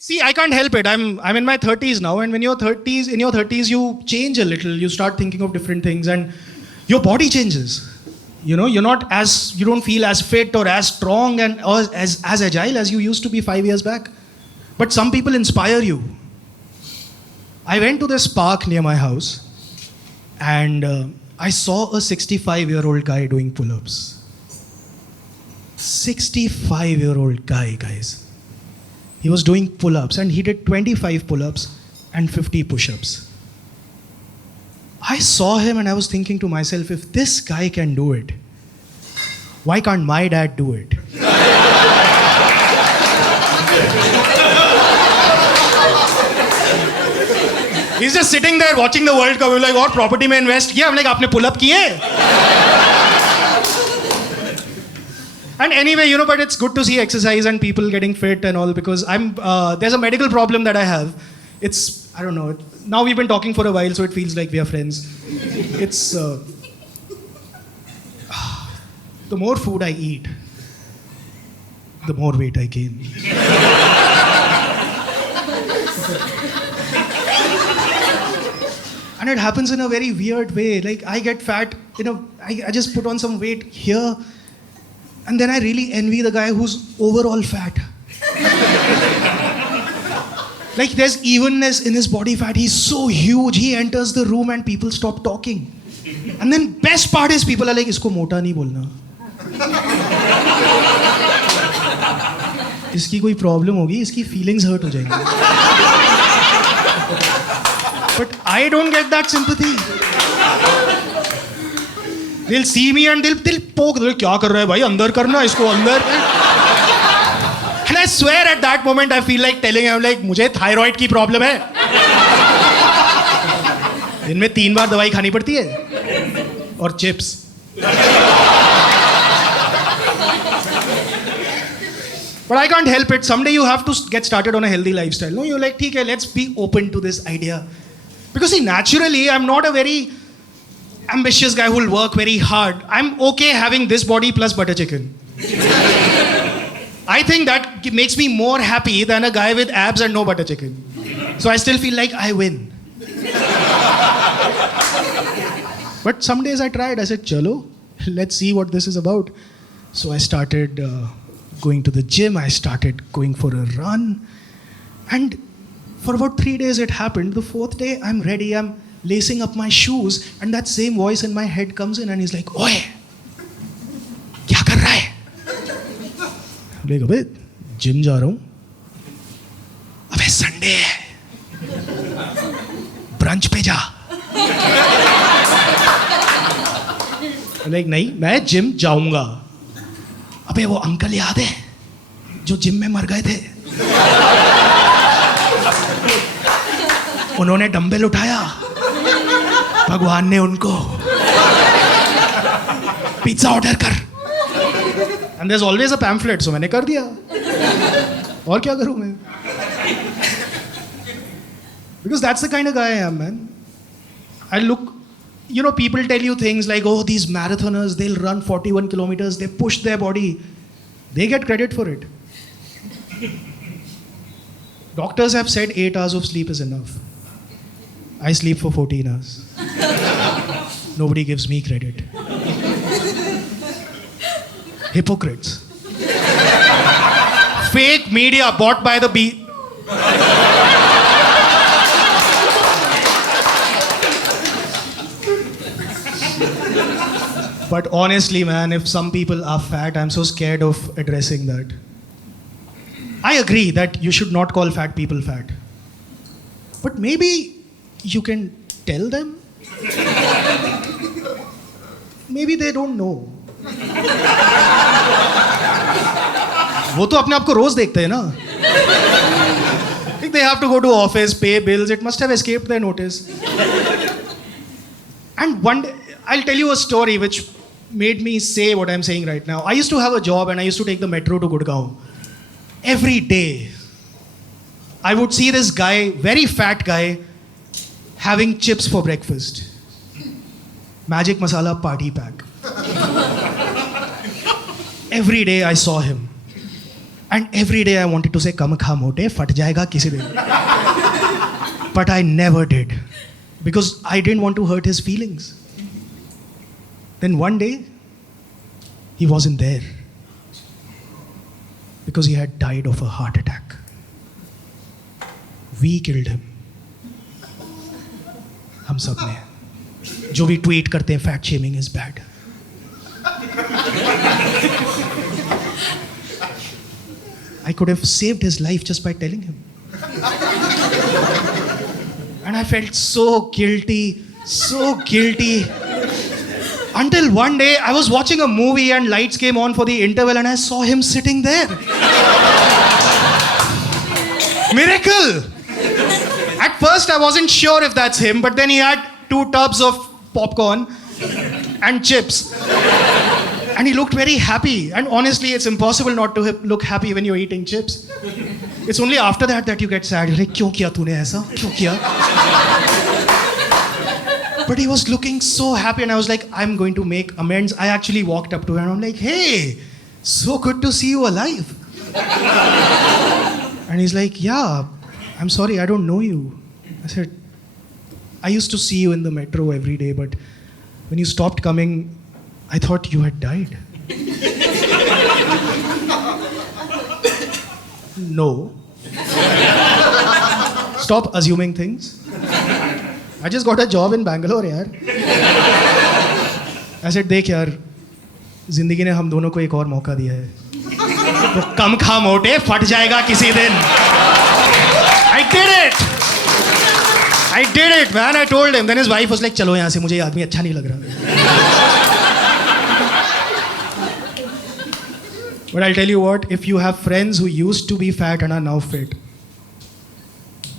See, I can't help it. I'm in my 30s now, and when you're 30s, in your 30s, you change a little. You start thinking of different things, and your body changes. You know, you don't feel as fit or as strong and or as agile as you used to be 5 years back. But some people inspire you. I went to this park near my house, and I saw a 65-year-old guy doing pull-ups. 65-year-old guy, guys. He was doing pull-ups, and he did 25 pull-ups and 50 push-ups. I saw him and I was thinking to myself, if this guy can do it, why can't my dad do it? He's just sitting there watching the World Cup. He's like, और property में invest किया? I'm like, आपने pull-up किए? And anyway, you know, but it's good to see exercise and people getting fit and all, because there's a medical problem that I have. It's, I don't know, now we've been talking for a while, so it feels like we are friends. It's, the more food I eat, the more weight I gain. And it happens in a very weird way. Like, I get fat, I just put on some weight here, and then I really envy the guy who's overall fat. Like, there's evenness in his body fat. He's so huge. He enters the room and people stop talking. And then best part is people are like, इसको मोटा नहीं बोलना. इसकी कोई problem होगी, इसकी feelings hurt हो जाएंगी. But I don't get that sympathy. They'll see me and they'll poke. They'll क्या कर रहा है भाई, अंदर करना इसको अंदर. And I swear at that moment I feel like telling him, like, मुझे थायराइड की प्रॉब्लम है. दिन में 3 बार दवाई खानी पड़ती है और chips. But I can't help it. Someday you have to get started on a healthy lifestyle. No, you're like, okay, let's be open to this idea. Because see, naturally, I'm not a very ambitious guy who will work very hard. I'm okay having this body plus butter chicken. I think that makes me more happy than a guy with abs and no butter chicken. So I still feel like I win. But some days I tried. I said, chalo, let's see what this is about. So I started going to the gym. I started going for a run. And for about 3 days it happened. The 4th day, I'm ready. I'm lacing up my shoes. And that same voice in my head comes in and he's like, Oye, kya kar raha hai? I'm like, अबे gym जा रहा हूँ. अबे Sunday है, brunch पे जा. Like नहीं, मैं जिम जाऊंगा. अबे वो अंकल याद है जो जिम में मर गए थे? उन्होंने डंबल उठाया, भगवान ने उनको. पिज्जा ऑर्डर कर. And there's always a pamphlet, so मैंने कर दिया. और क्या करूं मैं? Because that's the kind of guy I am, man. I look, you know, people tell you things like, oh, these marathoners, they'll run 41 kilometers, they push their body. They get credit for it. Doctors have said 8 hours of sleep is enough. I sleep for 14 hours. Nobody gives me credit. Hypocrites. Fake media bought by the But honestly, man, if some people are fat, I'm so scared of addressing that. I agree that you should not call fat people fat. But maybe you can tell them. Maybe they don't know. वो तो अपने आप को रोज देखते हैं ना. They have to go to office, pay bills. It must have escaped their notice. And one day, I'll tell you a story which made me say what I'm saying right now. I used to have a job and I used to take the metro to Gurgaon. Every day, I would see this guy, very fat guy, having chips for breakfast. Magic Masala party pack. Every day I saw him. And every day I wanted to say, "Kam kha mote, fat jayega kisi din." But I never did. Because I didn't want to hurt his feelings. Then one day, he wasn't there. Because he had died of a heart attack. We killed him. हम सब ने. जो भी tweet करते हैं, fat shaming is bad. I could have saved his life just by telling him. And I felt so guilty. Until one day I was watching a movie and lights came on for the interval and I saw him sitting there. Miracle! At first I wasn't sure if that's him, but then he had 2 tubs of popcorn and chips. And he looked very happy. And honestly, it's impossible not to look happy when you're eating chips. It's only after that you get sad. You're like, क्यों किया तूने ऐसा? क्यों किया? But he was looking so happy and I was like, I'm going to make amends. I actually walked up to him and I'm like, hey, so good to see you alive. And he's like, yeah, I'm sorry, I don't know you. I said, I used to see you in the metro every day, but when you stopped coming, I thought you had died. No. Stop assuming things. I just got a job in Bangalore, yaar. I said, देख यार, जिंदगी ने हम दोनों को एक और मौका दिया है. तो कम खा मोटे, फट जाएगा किसी दिन. I did it, man. I told him. Then his wife was like, चलो यहाँ से, मुझे ये आदमी अच्छा नहीं लग रहा. But I'll tell you what, if you have friends who used to be fat and are now fit,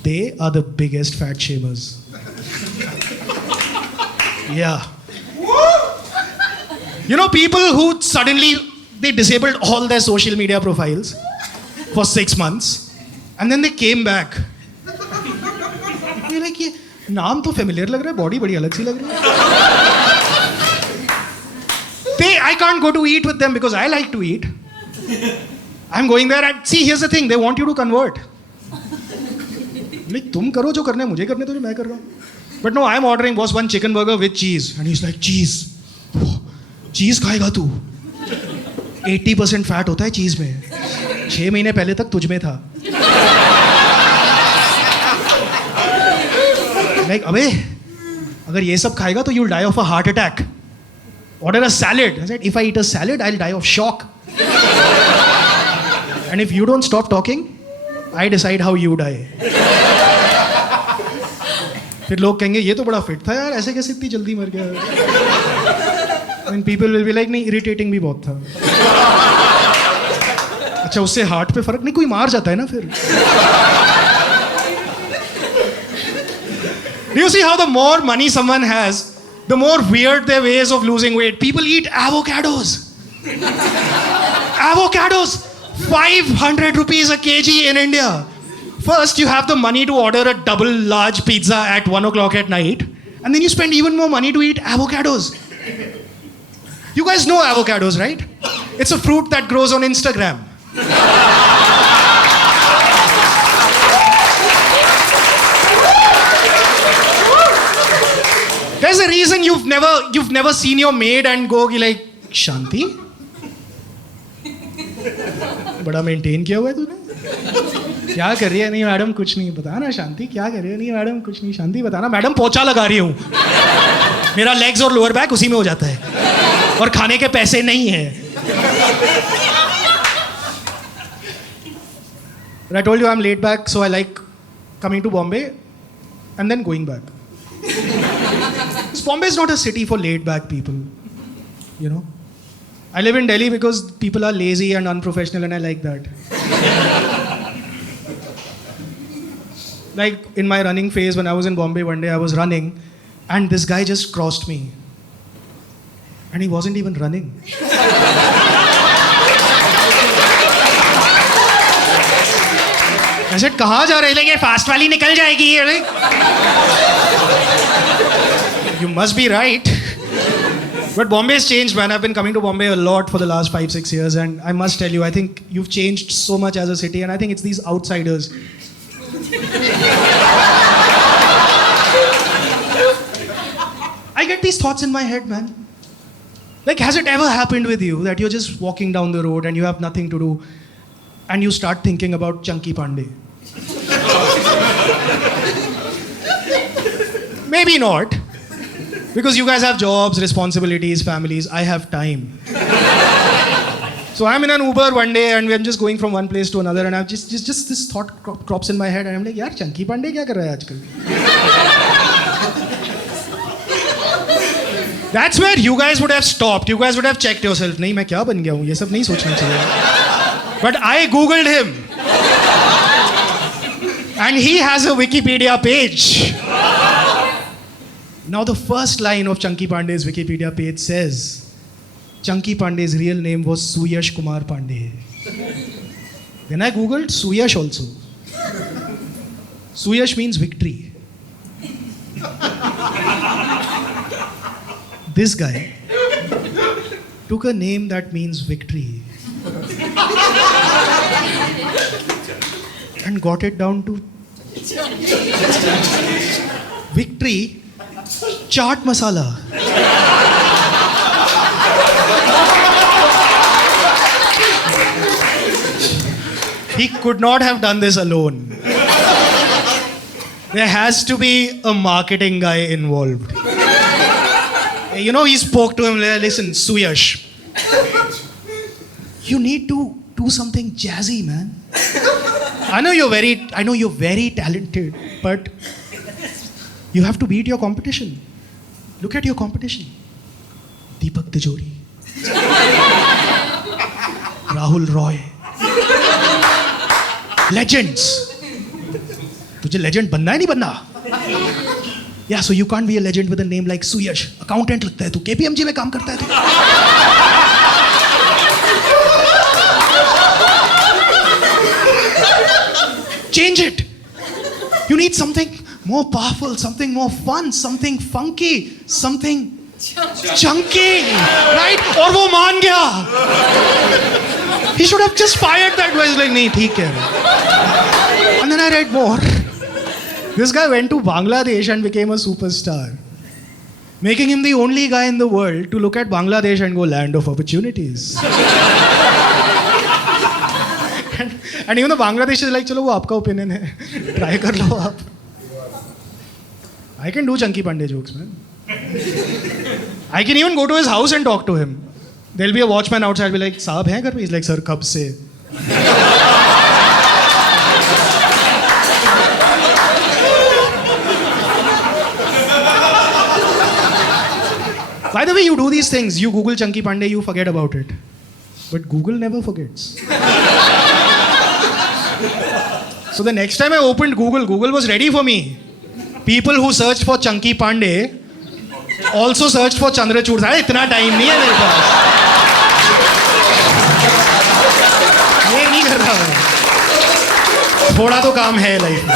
they are the biggest fat shamers. Yeah. You know, people who suddenly, they disabled all their social media profiles for 6 months and then they came back. You're like, ये नाम तो familiar लग रहा है, body बड़ी अलग सी लग रही है. I can't go to eat with them because I like to eat. I'm going there and see, here's the thing, they want you to convert. Like, तुम करो जो करना है, मुझे करने दो जो मैं कर रहा हूँ. But no, I'm ordering boss 1 chicken burger with cheese. And he's like, cheese? Cheese खाएगा तू? 80% fat होता है चीज में. 6 महीने पहले तक तुझ में था. Like, अबे, अगर ये सब खाएगा तो you'll die of a heart attack. Order a salad. I said, if I eat a salad, I'll die of shock. And if you don't stop talking, I decide how you die. फिर लोग कहेंगे ये तो बड़ा fit था यार, ऐसे कैसे इतनी जल्दी मर गया. And people will be like, नहीं, irritating भी बहुत था. अच्छा, उससे हार्ट पे फर्क नहीं, कोई मार जाता है ना फिर. Do you see how the more money someone has, the more weird their ways of losing weight? People eat avocados. Avocados, 500 rupees a kg in India. First, you have the money to order a double large pizza at 1 o'clock at night, and then you spend even more money to eat avocados. You guys know avocados, right? It's a fruit that grows on Instagram. There's a reason you've never seen your maid and go like, Shanti? बड़ा maintain किया हुआ है तूने. क्या कर रही है? नहीं मैडम कुछ नहीं. बताना शांति क्या कर रही है? नहीं मैडम कुछ नहीं. शांति बताना. मैडम पोछा लगा रही हूँ. मेरा लेग्स और लोअर बैक उसी में हो जाता है और खाने के पैसे नहीं है. But I told you I'm laid back, so I like coming to Bombay and then going back. Bombay is not a city for laid back people, you know. I live in Delhi because people are lazy and unprofessional and I like that. Like in my running phase when I was in Bombay one day, I was running and this guy just crossed me. And he wasn't even running. I said, कहाँ जा रहे? Like, fast वाली निकल जाएगी. Like, you must be right. But Bombay's changed, man. I've been coming to Bombay a lot for the last 5-6 years, and I must tell you, I think you've changed so much as a city, and I think it's these outsiders. I get these thoughts in my head, man. Like, has it ever happened with you that you're just walking down the road and you have nothing to do, and you start thinking about Chunky Pandey? Maybe not. Because you guys have jobs, responsibilities, families. I have time. So I'm in an Uber one day and we're just going from one place to another, and I've just this thought crops in my head, and I'm like, yaar, Chunky Pandey kya kar raha hai aajkal? That's where you guys would have stopped. You guys would have checked yourself. नहीं मैं क्या बन गया हूँ? ये सब नहीं सोचना चाहिए. But I googled him. And he has a Wikipedia page. Now the first line of Chunky Pandey's Wikipedia page says, Chunky Pandey's real name was Suyash Kumar Pandey. Then I googled Suyash also. Suyash means victory. This guy took a name that means victory and got it down to victory chaat masala. He could not have done this alone. There has to be a marketing guy involved. You know, he spoke to him, listen, Suyash, you need to do something jazzy, man. I know you're very talented, but you have to beat your competition. Look at your competition. Deepak Tijori, Rahul Roy. Legends. तुझे legend बनना है नहीं बनना? Yeah, so you can't be a legend with a name like Suyash. Accountant लगता है तू, KPMG में काम करता है तू. Change it. You need something more powerful, something more fun, something funky, something chunky, right? और वो मान गया. He should have just fired that guy. He's like, नहीं ठीक है. And then I read more. This guy went to Bangladesh and became a superstar, making him the only guy in the world to look at Bangladesh and go, land of opportunities. and even the Bangladesh is like, चलो वो आपका opinion है, try कर लो आप. I can do Chunky Pandey jokes, man. I can even go to his house and talk to him. There'll be a watchman outside, I'll be like, साहब हैं घर पे? He's like, sir, कब से? By the way, you do these things. You Google Chunky Pandey, you forget about it. But Google never forgets. So the next time I opened Google, Google was ready for me. People who searched for Chunky Pandey also searched for Chandrachud. अरे इतना time नहीं है मेरे पास. ये नहीं कर रहा हूँ. थोड़ा तो काम है लाइफ में.